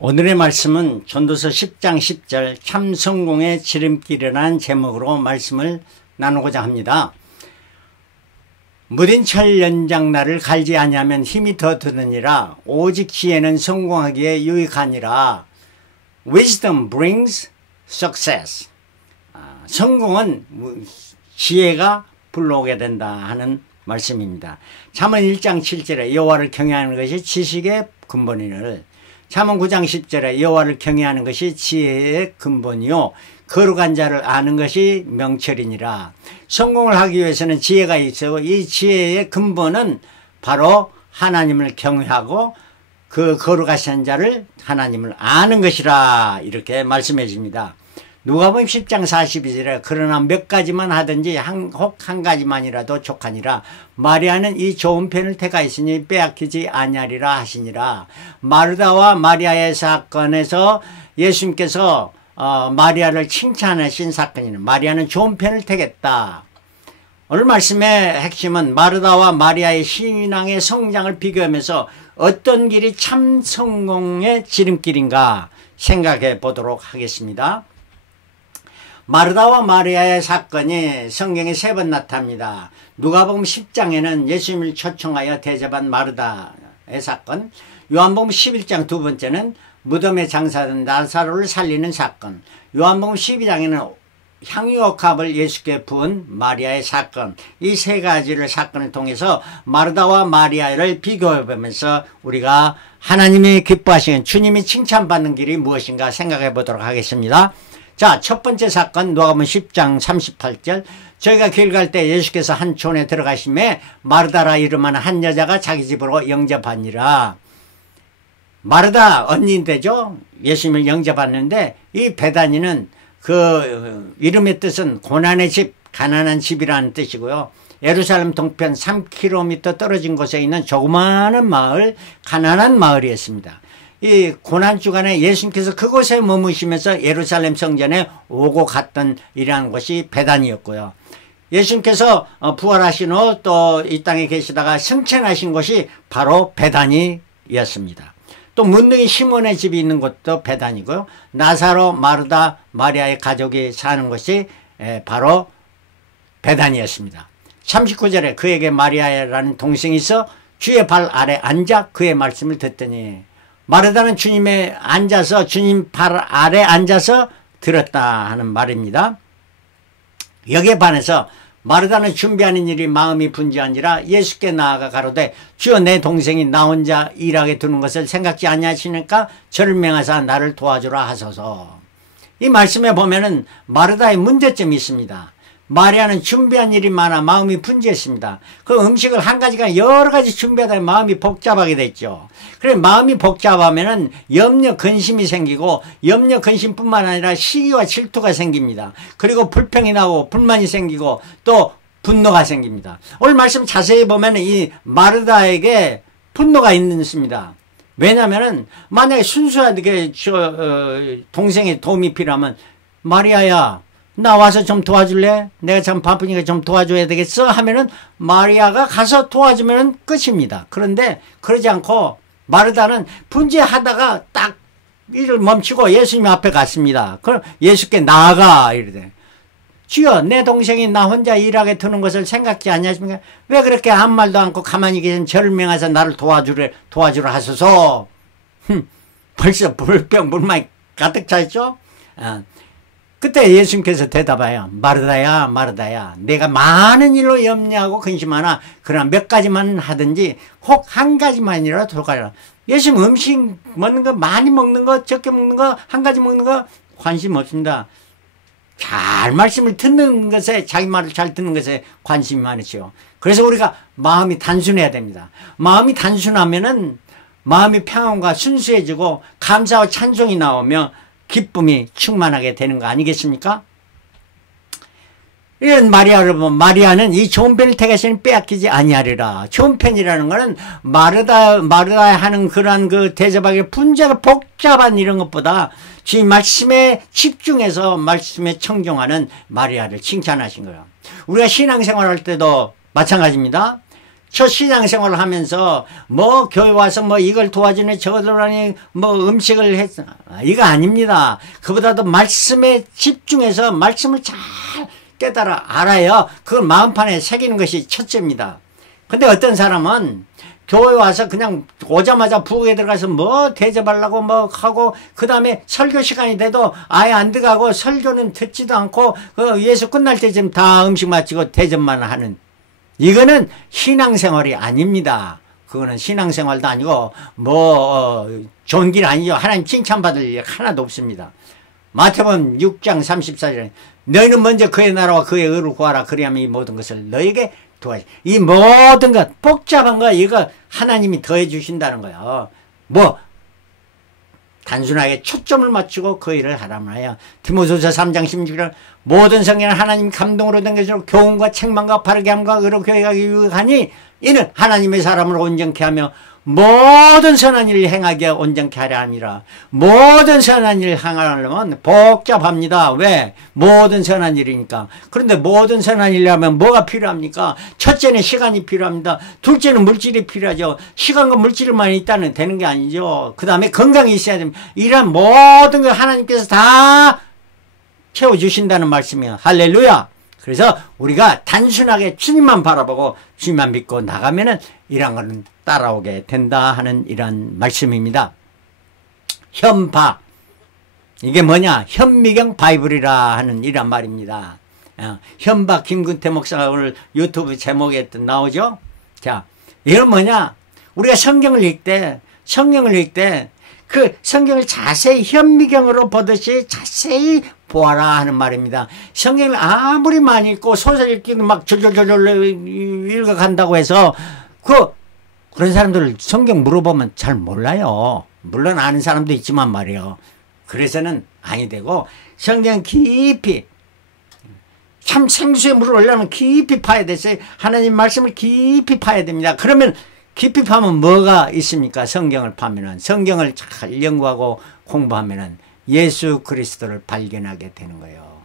오늘의 말씀은 전도서 10장 10절 참 성공의 지름길이라는 제목으로 말씀을 나누고자 합니다. 무딘 철 연장날을 갈지 아니하면 힘이 더 드느니라. 오직 지혜는 성공하기에 유익하니라. Wisdom brings success. 성공은 지혜가 불러오게 된다 하는 말씀입니다. 잠언 1장 7절에 여호와를 경외하는 것이 지식의 근본이를, 잠언 9장 10절에 여호와를 경외하는 것이 지혜의 근본이요 거룩한 자를 아는 것이 명철이니라. 성공을 하기 위해서는 지혜가 있고, 이 지혜의 근본은 바로 하나님을 경외하고 그 거룩하신 자를 하나님을 아는 것이라, 이렇게 말씀해 줍니다. 누가복음 10장 42절에 그러나 몇 가지만 하든지 혹 한 가지만이라도 족하니라. 마리아는 이 좋은 편을 택하였으니 빼앗기지 아니하리라 하시니라. 마르다와 마리아의 사건에서 예수님께서 마리아를 칭찬하신 사건이네. 마리아는 좋은 편을 택했다. 오늘 말씀의 핵심은 마르다와 마리아의 신앙의 성장을 비교하면서 어떤 길이 참 성공의 지름길인가 생각해 보도록 하겠습니다. 마르다와 마리아의 사건이 성경에 3번 나타납니다. 누가복음 10장에는 예수님을 초청하여 대접한 마르다의 사건, 요한복음 11장 두 번째는 무덤에 장사된 나사로를 살리는 사건, 요한복음 12장에는 향유옥합을 예수께 부은 마리아의 사건, 이 세 가지를 사건을 통해서 마르다와 마리아를 비교해보면서 우리가 하나님이 기뻐하시는, 주님이 칭찬받는 길이 무엇인가 생각해 보도록 하겠습니다. 자, 첫 번째 사건 누가복음 10장 38절, 저희가 길 갈 때 예수께서 한 촌에 들어가심에 마르다라 이름하는 한 여자가 자기 집으로 영접하니라. 마르다 언니인데죠. 예수님을 영접하는데 이 베다니는 그 이름의 뜻은 고난의 집, 가난한 집이라는 뜻이고요. 예루살렘 동편 3km 떨어진 곳에 있는 조그마한 마을, 가난한 마을이었습니다. 이 고난주간에 예수님께서 그곳에 머무시면서 예루살렘 성전에 오고 갔던 이라는 곳이 베단이었고요. 예수님께서 부활하신 후 또 이 땅에 계시다가 승천하신 곳이 바로 베단이었습니다. 또 문둥이 시몬의 집이 있는 곳도 베단이고요. 나사로, 마르다, 마리아의 가족이 사는 곳이 바로 베단이었습니다. 39절에 그에게 마리아라는 동생이 있어 주의 발 아래 앉아 그의 말씀을 듣더니, 마르다는 주님의 앉아서, 주님 발 아래 앉아서 들었다 하는 말입니다. 여기에 반해서 마르다는 준비하는 일이 마음이 분주한지라 예수께 나아가 가로되 주여 내 동생이 나 혼자 일하게 두는 것을 생각지 아니하시니까 저를 명하사 나를 도와주라 하소서. 이 말씀에 보면은 마르다의 문제점이 있습니다. 마리아는 준비한 일이 많아 마음이 분주했습니다. 그 음식을 한 가지가 여러 가지 준비하다 마음이 복잡하게 됐죠. 그래 마음이 복잡하면은 염려 근심이 생기고, 염려 근심뿐만 아니라 시기와 질투가 생깁니다. 그리고 불평이 나고 불만이 생기고 또 분노가 생깁니다. 오늘 말씀 자세히 보면 이 마르다에게 분노가 있습니다. 왜냐하면은 만약에 순수하게 동생의 도움이 필요하면 마리아야 나 와서 좀 도와줄래? 내가 참 바쁘니까 좀 도와줘야 되겠어? 하면은 마리아가 가서 도와주면 끝입니다. 그런데 그러지 않고 마르다는 분주하다가 딱 일을 멈추고 예수님 앞에 갔습니다. 그럼 예수께 나아가 이러대. 주여 내 동생이 나 혼자 일하게 두는 것을 생각지 않냐십니까? 왜 그렇게 아무 말도 않고 가만히 계신 저를 명하사 나를 도와주라 하소서. 벌써 불평 불만이 가득 차 있죠? 그때 예수님께서 대답하여 마르다야 마르다야 내가 많은 일로 염려하고 근심하나 그러나 몇 가지만 하든지 혹 한 가지만이라도 돌아가라. 예수님 음식 먹는 거, 많이 먹는 거, 적게 먹는 거, 한 가지 먹는 거 관심 없습니다. 잘 말씀을 듣는 것에, 자기 말을 잘 듣는 것에 관심이 많으시오. 그래서 우리가 마음이 단순해야 됩니다. 마음이 단순하면은 마음이 평안과 순수해지고 감사와 찬송이 나오며 기쁨이 충만하게 되는 거 아니겠습니까? 이런 마리아를 보면 마리아는 이 좋은 편을 택하시니 빼앗기지 아니하리라. 좋은 편이라는 거는 마르다 하는 그러한 그 대접하기 분자가 복잡한 이런 것보다 주님 말씀에 집중해서 말씀에 청종하는 마리아를 칭찬하신 거예요. 우리가 신앙생활 할 때도 마찬가지입니다. 저 신앙생활을 하면서 뭐 교회 와서 뭐 이걸 도와주네 저걸 도와주네 뭐 음식을 했어. 이거 아닙니다. 그보다도 말씀에 집중해서 말씀을 잘 깨달아 알아요. 그걸 마음판에 새기는 것이 첫째입니다. 근데 어떤 사람은 교회 와서 그냥 오자마자 부엌에 들어가서 뭐 대접하려고 뭐 하고 그 다음에 설교 시간이 돼도 아예 안 들어가고 설교는 듣지도 않고 그 예수 끝날 때쯤 다 음식 마치고 대접만 하는, 이거는 신앙생활이 아닙니다. 그거는 신앙생활도 아니고 뭐 좋은 길 아니죠. 하나님 칭찬받을 일 하나도 없습니다. 마태복음 6장 34절에 너희는 먼저 그의 나라와 그의 의를 구하라. 그리하면 이 모든 것을 너에게 도와줘. 이 모든 것 복잡한 거 이거 하나님이 더해 주신다는 거예요. 뭐 단순하게 초점을 맞추고 그 일을 하라면 하여. 디모데후서 3장 16절 모든 성경은 하나님 감동으로 된 것으로 교훈과 책망과 바르게 함과 의로 교육하기 유익하니 이는 하나님의 사람을 온전케 하며 모든 선한 일을 행하게 온전케 하려 함이라. 모든 선한 일을 행하려면 복잡합니다. 왜? 모든 선한 일이니까. 그런데 모든 선한 일을 하면 뭐가 필요합니까? 첫째는 시간이 필요합니다. 둘째는 물질이 필요하죠. 시간과 물질만 있다는 되는 게 아니죠. 그 다음에 건강이 있어야 됩니다. 이런 모든 걸 하나님께서 다 채워주신다는 말씀이에요. 할렐루야. 그래서 우리가 단순하게 주님만 바라보고 주님만 믿고 나가면은 이런 거는 따라오게 된다 하는 이런 말씀입니다. 현바, 이게 뭐냐? 현미경 바이블이라 하는 이란 말입니다. 현바 김근태 목사가 오늘 유튜브 제목에 나오죠. 자, 이건 뭐냐? 우리가 성경을 읽을 때 그 성경을 자세히 현미경으로 보듯이 자세히 보아라 하는 말입니다. 성경을 아무리 많이 읽고 소설 읽기는 막 졸졸졸졸 읽어간다고 해서 그런 사람들 성경 물어보면 잘 몰라요. 물론 아는 사람도 있지만 말이에요. 그래서는 아니 되고 성경 깊이 참 생수에 물을 올려면 깊이 파야 되세요. 하나님 말씀을 깊이 파야 됩니다. 그러면 깊이 파면 뭐가 있습니까? 성경을 파면은, 성경을 잘 연구하고 공부하면은 예수 그리스도를 발견하게 되는 거예요.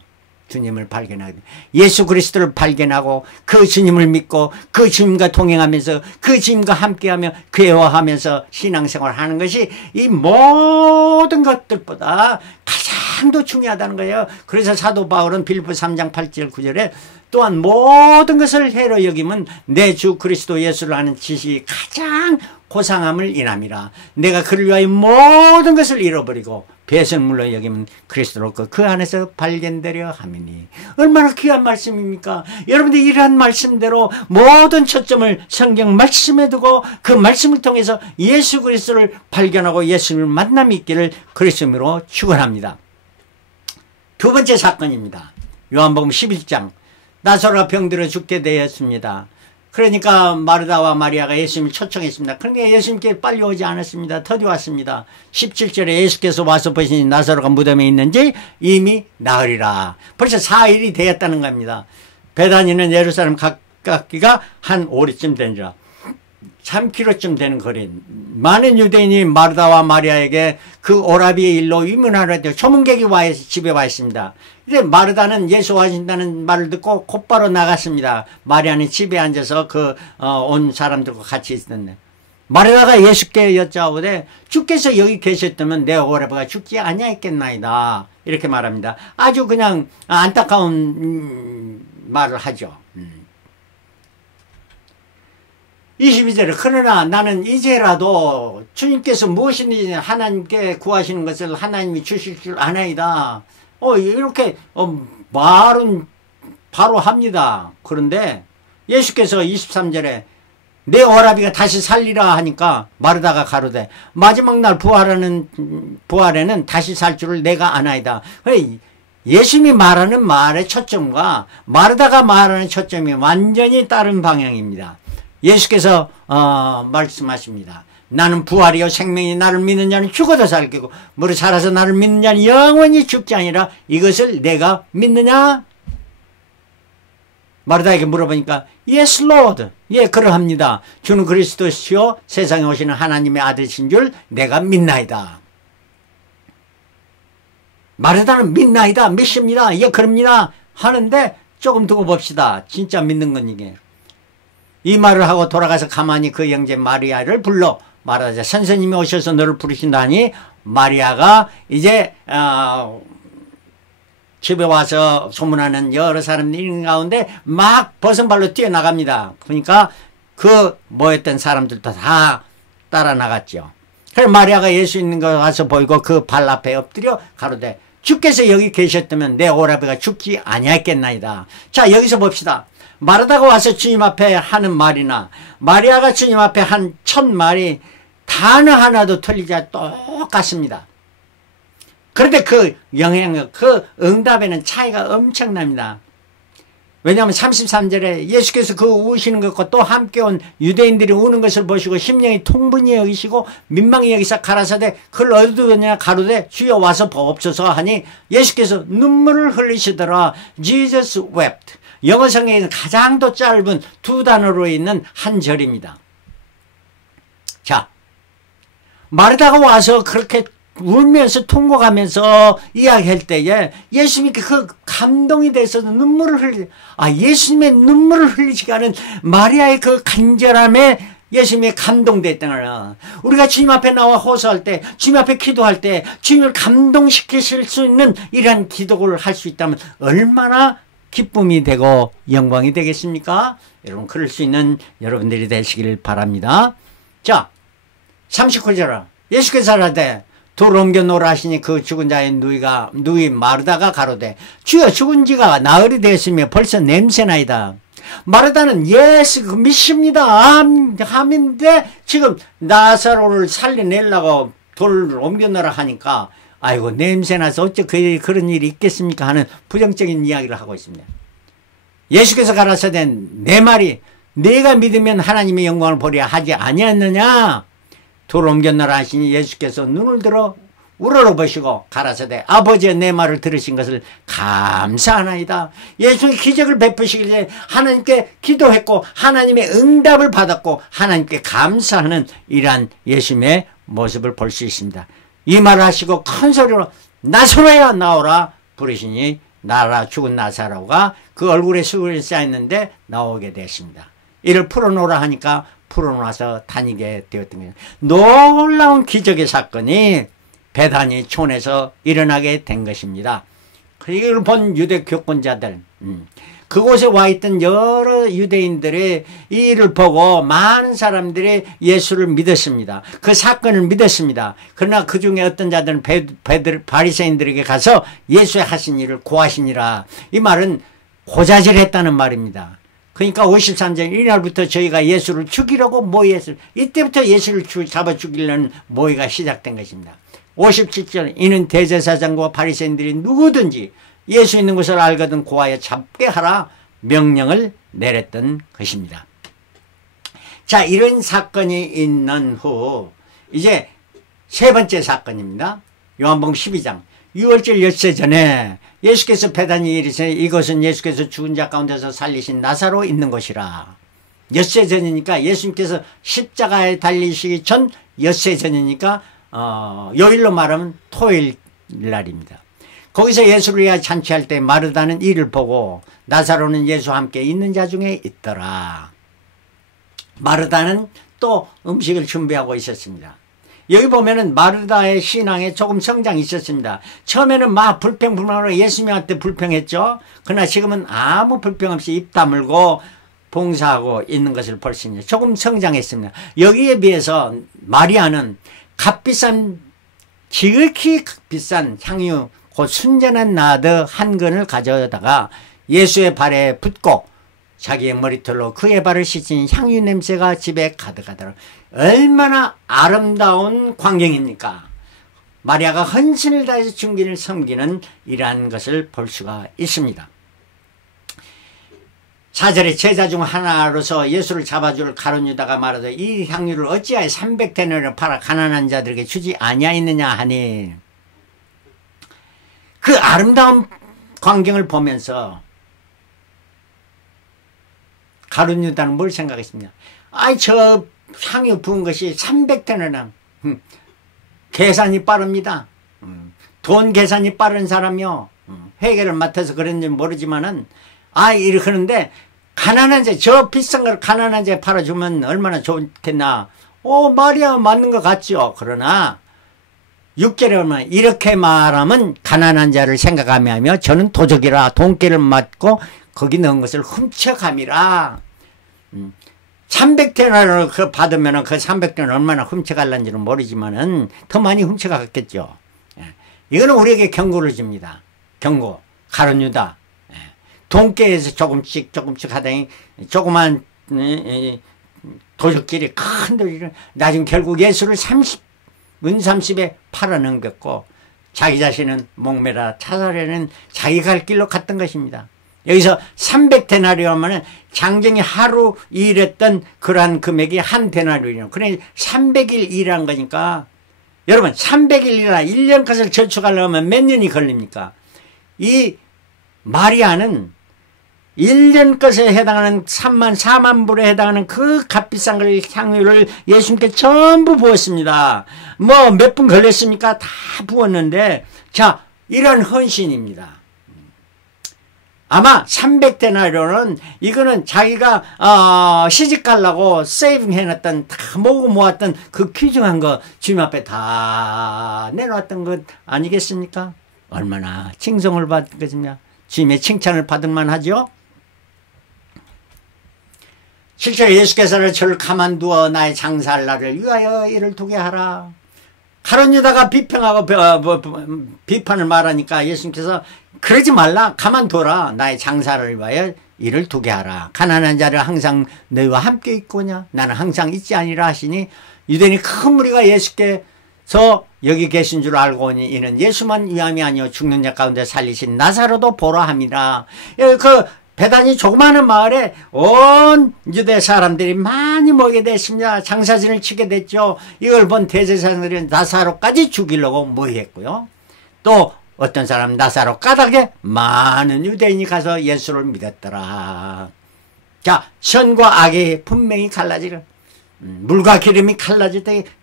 주님을 발견하게, 예수 그리스도를 발견하고 그 주님을 믿고 그 주님과 동행하면서 그 주님과 함께하며 괴화하면서 신앙생활을 하는 것이 이 모든 것들보다 가장 더 중요하다는 거예요. 그래서 사도 바울은 빌립보 3장 8절 9절에 또한 모든 것을 해로 여기면 내 주 그리스도 예수를 아는 지식이 가장 고상함을 인함이라. 내가 그를 위하여 모든 것을 잃어버리고 배설물로 여기면 그리스도로 그 안에서 발견되려 함이니. 얼마나 귀한 말씀입니까? 여러분들 이러한 말씀대로 모든 초점을 성경 말씀에 두고 그 말씀을 통해서 예수 그리스도를 발견하고 예수를 만남이 있기를 그리스도로 축원합니다. 두 번째 사건입니다. 요한복음 11장 나사로가 병들어 죽게 되었습니다. 그러니까 마르다와 마리아가 예수님을 초청했습니다. 그러니까 예수님께 빨리 오지 않았습니다. 더디 왔습니다. 17절에 예수께서 와서 보시니 나사로가 무덤에 있는지 이미 나으리라. 벌써 4일이 되었다는 겁니다. 베다니는 예루살렘 가깝기가 한 5리쯤 되니라. 3km쯤 되는 거리. 많은 유대인이 마르다와 마리아에게 그 오라비의 일로 위문하려 때 조문객이 집에 와 있습니다. 이제 마르다는 예수 오신다는 말을 듣고 곧바로 나갔습니다. 마리아는 집에 앉아서 온 사람들과 같이 있었는데 마르다가 예수께 여짜오되 주께서 여기 계셨다면 내 오라비가 죽지 아니하였겠나이다. 이렇게 말합니다. 아주 그냥 안타까운 말을 하죠. 22절에 그러나 나는 이제라도 주님께서 무엇이든지 하나님께 구하시는 것을 하나님이 주실 줄 아나이다. 이렇게 말은 바로 합니다. 그런데 예수께서 23절에 내 오라비가 다시 살리라 하니까 마르다가 가로되 마지막 날 부활에는 다시 살 줄을 내가 아나이다. 예수님이 말하는 말의 초점과 마르다가 말하는 초점이 완전히 다른 방향입니다. 예수께서 말씀하십니다. 나는 부활이요 생명이 나를 믿는 자는 죽어도 살겠고 무릇 살아서 나를 믿는 자는 영원히 죽지 아니라 이것을 내가 믿느냐? 마르다에게 물어보니까 Yes Lord, 예 그러합니다. 주는 그리스도시요 세상에 오시는 하나님의 아들이신 줄 내가 믿나이다. 마르다는 믿나이다, 믿습니다, 예 그럽니다 하는데 조금 두고 봅시다. 진짜 믿는 건 이게 이 말을 하고 돌아가서 가만히 그 형제 마리아를 불러 말하자. 선생님이 오셔서 너를 부르신다니. 마리아가 이제 집에 와서 소문하는 여러 사람들이 있는 가운데 막 버선발로 뛰어나갑니다. 그러니까 그 모였던 사람들도 다 따라 나갔죠. 그래서 마리아가 예수 있는 거 와서 보이고 그 발 앞에 엎드려 가로되 주께서 여기 계셨다면 내 오라비가 죽지 아니했겠나이다. 자, 여기서 봅시다. 마르다가 와서 주님 앞에 하는 말이나 마리아가 주님 앞에 한 첫 말이 단어 하나도 틀리지 않고 똑같습니다. 그런데 그 영향력, 그 응답에는 차이가 엄청납니다. 왜냐하면 33절에 예수께서 그 우시는 것과 또 함께 온 유대인들이 우는 것을 보시고 심령이 통분히 여기시고 민망히 여기서 가라사대 그를 어디두느냐 가로되 주여 와서 보옵소서 하니 예수께서 눈물을 흘리시더라. Jesus wept. 영어 성경에는 가장 더 짧은 두 단어로 있는 한 절입니다. 자, 마르다가 와서 그렇게 울면서 통곡하면서 이야기할 때에 예수님께 그 감동이 돼서 눈물을 예수님의 눈물을 흘리지가 않은 마리아의 그 간절함에 예수님이 감동됐다는 거야. 우리가 주님 앞에 나와 호소할 때, 주님 앞에 기도할 때 주님을 감동시키실 수 있는 이러한 기도를 할 수 있다면 얼마나 기쁨이 되고 영광이 되겠습니까? 여러분, 그럴 수 있는 여러분들이 되시길 바랍니다. 자, 39절 예수께서 하라되 돌 옮겨 놓으라 하시니 그 죽은 자의 누이 마르다가 가로되 주여 죽은 지가 나흘이 되었으며 벌써 냄새나이다. 마르다는 예수 믿습니다 하는데 지금 나사로를 살려내려고 돌을 옮겨 놓으라 하니까 아이고 냄새나서 어째 그런 일이 있겠습니까 하는 부정적인 이야기를 하고 있습니다. 예수께서 가라사대 내 말이 네가 믿으면 하나님의 영광을 보리라 하지 아니었느냐. 돌을 옮겨놓으라 하시니 예수께서 눈을 들어 우러러보시고 가라사대 아버지의 내 말을 들으신 것을 감사하나이다. 예수의 기적을 베푸시길래 하나님께 기도했고 하나님의 응답을 받았고 하나님께 감사하는 이러한 예수님의 모습을 볼 수 있습니다. 이 말을 하시고 큰 소리로 나사로야 나오라 부르시니 나라 죽은 나사로가 그 얼굴에 수분이 쌓였는데 나오게 됐습니다. 이를 풀어놓으라 하니까 풀어놔서 다니게 되었던 거예요. 놀라운 기적의 사건이 베다니 촌에서 일어나게 된 것입니다. 이걸 본 유대 교권자들, 그곳에 와 있던 여러 유대인들이 이 일을 보고 많은 사람들이 예수를 믿었습니다. 그 사건을 믿었습니다. 그러나 그 중에 어떤 자들은 바리새인들에게 가서 예수의 하신 일을 고하시니라. 이 말은 고자질했다는 말입니다. 그러니까 53절 이날부터 저희가 예수를 죽이려고 모의했어요. 이때부터 예수를 잡아 죽이려는 모의가 시작된 것입니다. 57절 이는 대제사장과 바리새인들이 누구든지 예수 있는 것을 알거든 고하여 잡게 하라 명령을 내렸던 것입니다. 자, 이런 사건이 있는 후 이제 세 번째 사건입니다. 요한복음 12장 6월절 엿새 전에 예수께서 베다니 이르시되 이것은 예수께서 죽은 자 가운데서 살리신 나사로 있는 곳이라. 엿새 전이니까 예수님께서 십자가에 달리시기 전 엿새 전이니까 요일로 말하면 토요일 날입니다. 거기서 예수를 위하여 잔치할 때 마르다는 이를 보고 나사로는 예수와 함께 있는 자 중에 있더라. 마르다는 또 음식을 준비하고 있었습니다. 여기 보면은 마르다의 신앙에 조금 성장이 있었습니다. 처음에는 막 불평불만으로 예수님한테 불평했죠. 그러나 지금은 아무 불평 없이 입 다물고 봉사하고 있는 것을 볼 수 있습니다. 조금 성장했습니다. 여기에 비해서 마리아는 값비싼 지극히 비싼 향유 곧 순전한 나드 한 근을 가져다가 예수의 발에 붓고 자기의 머리털로 그의 발을 씻은 향유 냄새가 집에 가득하더라. 얼마나 아름다운 광경입니까? 마리아가 헌신을 다해서 중기를 섬기는 이러한 것을 볼 수가 있습니다. 4절에 제자 중 하나로서 예수를 잡아줄 가룟 유다가 말하되 이 향유를 어찌하여 300데나리온을 팔아 가난한 자들에게 주지 아니하였느냐 하니 그 아름다운 광경을 보면서 가룟 유다는 뭘 생각했습니까? 아이 저 향유 부은 것이 300데나리온 계산이 빠릅니다. 돈 계산이 빠른 사람이요. 회계를 맡아서 그랬는지 모르지만은 이렇게 하는데 가난한 자, 저 비싼 걸 가난한 자에 팔아주면 얼마나 좋겠나. 마리아 맞는 것 같죠. 그러나 6절에 보면 이렇게 말하면 가난한 자를 생각하며 저는 도적이라 돈깨를 맞고 거기 넣은 것을 훔쳐감이라. 300데나리온을 그 받으면 그 300데나리온 얼마나 훔쳐갈란지는 모르지만은 더 많이 훔쳐갔겠죠. 이거는 우리에게 경고를 줍니다. 경고. 가룟 유다. 돈깨에서 조금씩 하다니 조그만 도적끼리 큰 도적이 나중에 결국 예수를 은 30에 팔아넘겼고 자기 자신은 목매라 자살하는 자기 갈 길로 갔던 것입니다. 여기서 300데나리온 하면 장정이 하루 일했던 그러한 금액이 한 데나리온이에요. 그래 300일 일한 거니까 여러분 300일이나 1년 것을 저축하려면 몇 년이 걸립니까? 이 마리아는 1년 것에 해당하는 3만 4만 불에 해당하는 그 값비싼 걸 향유를 예수님께 전부 부었습니다. 뭐 몇 분 걸렸습니까? 다 부었는데 자 이런 헌신입니다. 아마 300데나리온은 이거는 자기가 시집 가려고 세이빙 해놨던 다 모으고 모았던 그 귀중한 거 주님 앞에 다 내놓았던 것 아니겠습니까? 얼마나 칭송을 받은 것이냐. 주님의 칭찬을 받을 만하죠. 실제로 예수께서는 저를 가만두어 나의 장사할 날을 위하여 이를 두게 하라. 가룟 유다가 비평하고 비판을 말하니까 예수님께서 그러지 말라. 가만둬라. 나의 장사를 위하여 이를 두게 하라. 가난한 자를 항상 너희와 함께 있고냐. 나는 항상 있지 아니라 하시니 유대인이 큰 무리가 예수께서 여기 계신 줄 알고니 이는 예수만 위함이 아니요 죽는 자 가운데 살리신 나사로도 보라 함이라. 그 베다니 조그마한 마을에 온 유대 사람들이 많이 모이게 됐습니다. 장사진을 치게 됐죠. 이걸 본 대제사장들은 나사로까지 죽이려고 모의했고요. 또 어떤 사람 나사로 까닭에 많은 유대인이 가서 예수를 믿었더라. 자, 선과 악이 분명히 갈라지는 물과 기름이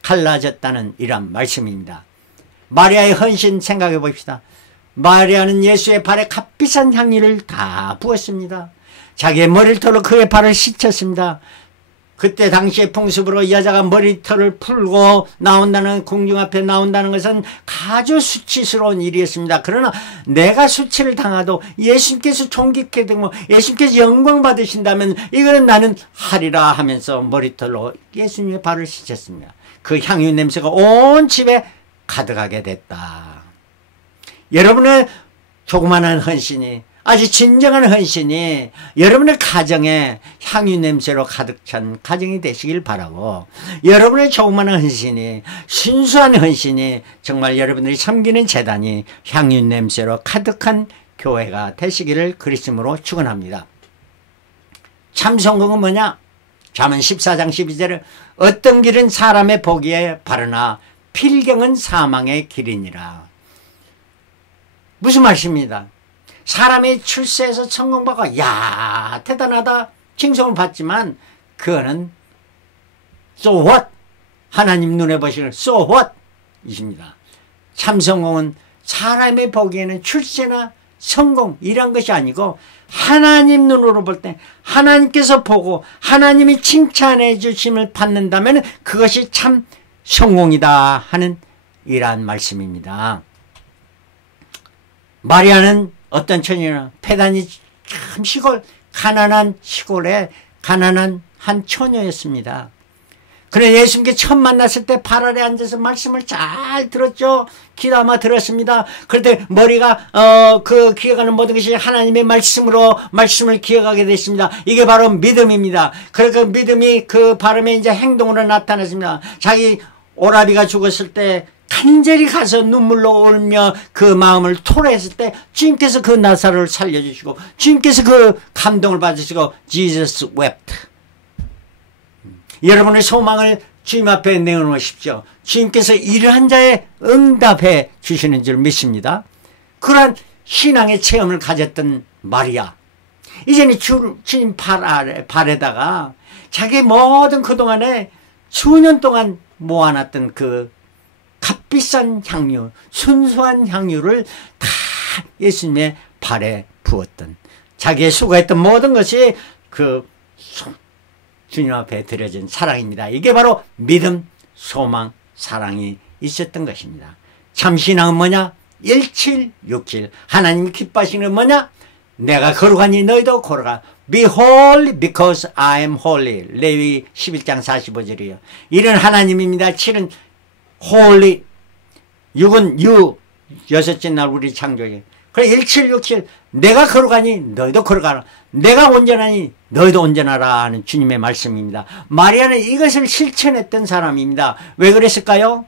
갈라졌다는 이런 말씀입니다. 마리아의 헌신 생각해 봅시다. 마리아는 예수의 발에 값비싼 향유를 다 부었습니다. 자기의 머리털로 그의 발을 씻혔습니다. 그때 당시의 풍습으로 여자가 머리털을 풀고 나온다는 궁중 앞에 나온다는 것은 아주 수치스러운 일이었습니다. 그러나 내가 수치를 당하도 예수님께서 존귀케 되고 예수님께서 영광 받으신다면 이거는 나는 하리라 하면서 머리털로 예수님의 발을 씻었습니다. 그 향유 냄새가 온 집에 가득하게 됐다. 여러분의 조그마한 헌신이 아주 진정한 헌신이 여러분의 가정에 향유 냄새로 가득 찬 가정이 되시길 바라고 여러분의 조그마한 헌신이 순수한 헌신이 정말 여러분들이 섬기는 제단이 향유 냄새로 가득한 교회가 되시기를 그리스도로 축원합니다. 참 성공은 뭐냐? 잠언 14장 12절에 어떤 길은 사람의 보기에 바르나 필경은 사망의 길이니라. 무슨 말씀입니다. 사람이 출세해서 성공받고 야 대단하다 칭송을 받지만 그거는 so what? 하나님 눈에 보시는 so what? 이십니다. 참 성공은 사람이 보기에는 출세나 성공 이런 것이 아니고 하나님 눈으로 볼 때 하나님께서 보고 하나님이 칭찬해 주심을 받는다면 그것이 참 성공이다 하는 이러한 말씀입니다. 마리아는 어떤 처녀냐? 베다니 참 시골 가난한 시골에 가난한 한 처녀였습니다. 그래 예수님께 처음 만났을 때 발 아래 앉아서 말씀을 잘 들었죠. 귀담아 들었습니다. 그런데 머리가 그 기억하는 모든 것이 하나님의 말씀으로 말씀을 기억하게 됐습니다. 이게 바로 믿음입니다. 그러니까 믿음이 그 발음에 이제 행동으로 나타났습니다. 자기 오라비가 죽었을 때 간절히 가서 눈물로 울며 그 마음을 토로했을 때 주님께서 그 나사로를 살려주시고 주님께서 그 감동을 받으시고 Jesus wept. 여러분의 소망을 주님 앞에 내어놓으십시오. 주님께서 이러한 자에 응답해 주시는 줄 믿습니다. 그러한 신앙의 체험을 가졌던 마리아 이제는 주님 발에다가 자기 모든 그동안에 수년 동안 모아놨던 그 값비싼 향유, 순수한 향유를 다 예수님의 발에 부었던 자기의 수고했던 모든 것이 그 주님 앞에 드려진 사랑입니다. 이게 바로 믿음, 소망, 사랑이 있었던 것입니다. 참신앙은 뭐냐? 1767. 하나님 기뻐하시는 뭐냐? 내가 거룩하니 너희도 거룩하라. Be holy because I am holy. 레위 11장 45절이에요. 1은 하나님입니다. 7은 holy. 6은 유. 여섯째 날 우리 창조기. 그래 1767. 내가 거룩하니 너희도 거룩하라. 내가 온전하니 너희도 온전하라 하는 주님의 말씀입니다. 마리아는 이것을 실천했던 사람입니다. 왜 그랬을까요?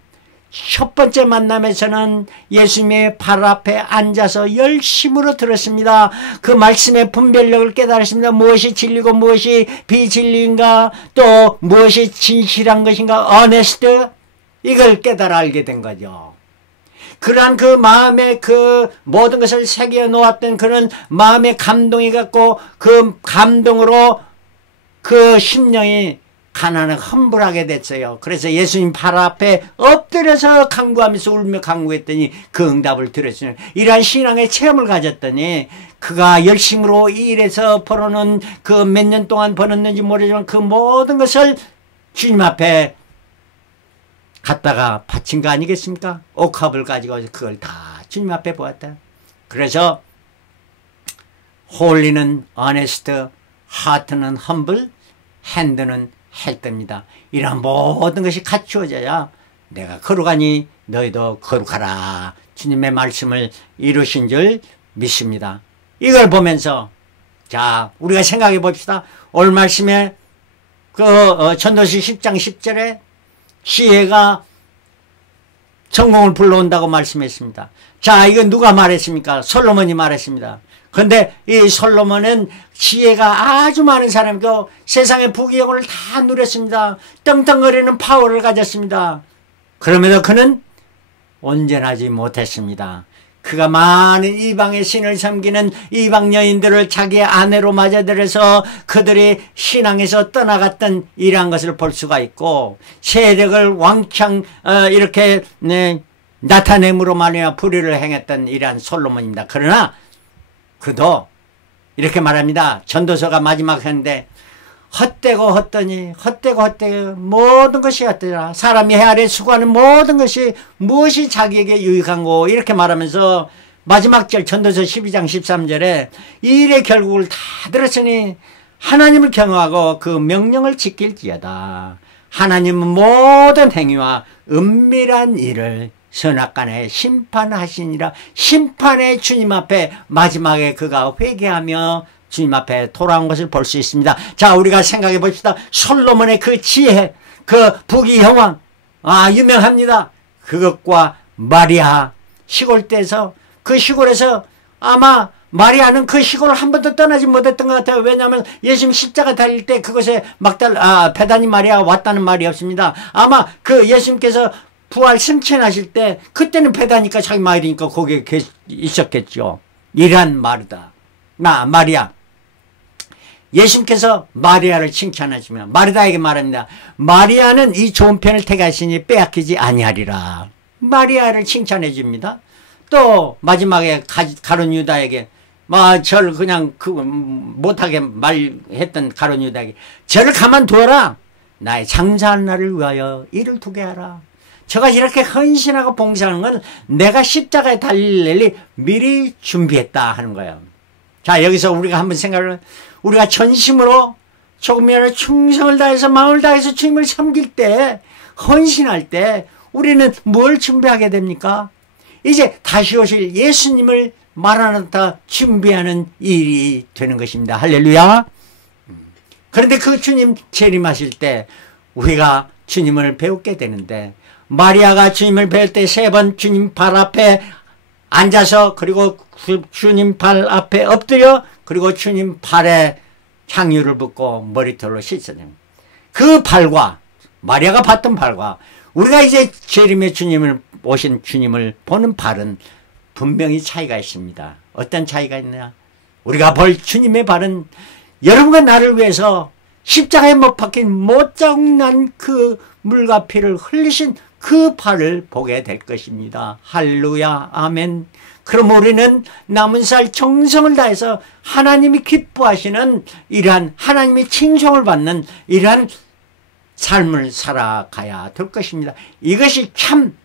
첫 번째 만남에서는 예수님의 발 앞에 앉아서 열심으로 들었습니다. 그 말씀의 분별력을 깨달았습니다. 무엇이 진리고 무엇이 비진리인가, 또 무엇이 진실한 것인가, honest, 이걸 깨달아 알게 된 거죠. 그러한 그 마음에 그 모든 것을 새겨 놓았던 그런 마음의 감동이 갖고 그 감동으로 그 심령이 가난을 험불하게 됐어요. 그래서 예수님 발 앞에 엎드려서 간구하면서 울며 간구했더니 그 응답을 들었어요. 이러한 신앙의 체험을 가졌더니 그가 열심으로 이 일에서 벌어놓은 그 몇 년 동안 벌었는지 모르지만 그 모든 것을 주님 앞에 갖다가 바친 거 아니겠습니까? 옥합을 가지고 그걸 다 주님 앞에 보았다. 그래서 홀리는 honest, heart는 humble, hand는 헬때입니다. 이런 모든 것이 갖추어져야 내가 거룩하니 너희도 거룩하라. 주님의 말씀을 이루신 줄 믿습니다. 이걸 보면서 자 우리가 생각해 봅시다. 오늘 말씀에 그 전도서 10장 10절에 지혜가 성공을 불러온다고 말씀했습니다. 자 이건 누가 말했습니까? 솔로몬이 말했습니다. 그런데 이 솔로몬은 지혜가 아주 많은 사람이고 세상의 부귀영화를 다 누렸습니다. 떵떵거리는 파워를 가졌습니다. 그럼에도 그는 온전하지 못했습니다. 그가 많은 이방의 신을 섬기는 이방 여인들을 자기의 아내로 맞아들여서 그들이 신앙에서 떠나갔던 이러한 것을 볼 수가 있고 세력을 왕창 이렇게 나타냄으로 말미암아 불의를 행했던 이러한 솔로몬입니다. 그러나 그도 이렇게 말합니다. 전도서가 마지막 했는데 헛되고 헛되니 헛되고 헛되고 모든 것이 헛되라. 사람이 해 아래 수고하는 모든 것이 무엇이 자기에게 유익한고 이렇게 말하면서 마지막 절 전도서 12장 13절에 이 일의 결국을 다 들었으니 하나님을 경외하고 그 명령을 지킬지어다. 하나님은 모든 행위와 은밀한 일을 선악간에 심판하시니라. 심판의 주님 앞에 마지막에 그가 회개하며 주님 앞에 돌아온 것을 볼 수 있습니다. 자 우리가 생각해 봅시다. 솔로몬의 그 지혜, 그 부귀영화 유명합니다. 그것과 마리아 시골때에서 그 시골에서 아마 마리아는 그 시골을 한 번도 떠나지 못했던 것 같아요. 왜냐하면 예수님 십자가 달릴 때 그것에 베다니 마리아가 왔다는 말이 없습니다. 아마 그 예수님께서 부활 승천하실 때 그때는 베다니까 자기 마을이니까 거기에 있었겠죠. 이란 마리아. 예수님께서 마리아를 칭찬하시며 마르다에게 말합니다. 마리아는 이 좋은 편을 택하시니 빼앗기지 아니하리라. 마리아를 칭찬해 줍니다. 또 마지막에 가룟 유다에게 저를 그냥 못하게 말했던 가룟 유다에게 저를 가만두어라. 나의 장사하는 날을 위하여 이를 두게 하라. 저가 이렇게 헌신하고 봉사하는 건 내가 십자가에 달릴 일이 미리 준비했다 하는 거예요. 자 여기서 우리가 한번 생각을 우리가 전심으로 조금이라도 충성을 다해서 마음을 다해서 주님을 섬길 때 헌신할 때 우리는 뭘 준비하게 됩니까? 이제 다시 오실 예수님을 마라나타 준비하는 일이 되는 것입니다. 할렐루야. 그런데 그 주님 재림하실 때 우리가 주님을 배우게 되는데 마리아가 주님을 배울 때 3번 주님 발 앞에 앉아서 그리고 주님 발 앞에 엎드려 그리고 주님 발에 향유를 붓고 머리털로 씻어야 됩니다. 그 발과 마리아가 봤던 발과 우리가 이제 재림의 주님을 오신 주님을 보는 발은 분명히 차이가 있습니다. 어떤 차이가 있느냐? 우리가 볼 주님의 발은 여러분과 나를 위해서 십자가에 못 박힌 못자국난 그 물과 피를 흘리신 그 팔을 보게 될 것입니다. 할렐루야, 아멘. 그럼 우리는 남은 살 정성을 다해서 하나님이 기뻐하시는 이러한 하나님이 칭송을 받는 이러한 삶을 살아가야 될 것입니다. 이것이 참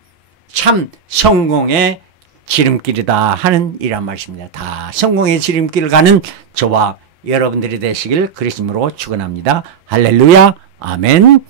성공의 지름길이다 하는 이란 말씀입니다. 다 성공의 지름길을 가는 저와 여러분들이 되시길 그리스도로 축원합니다. 할렐루야, 아멘.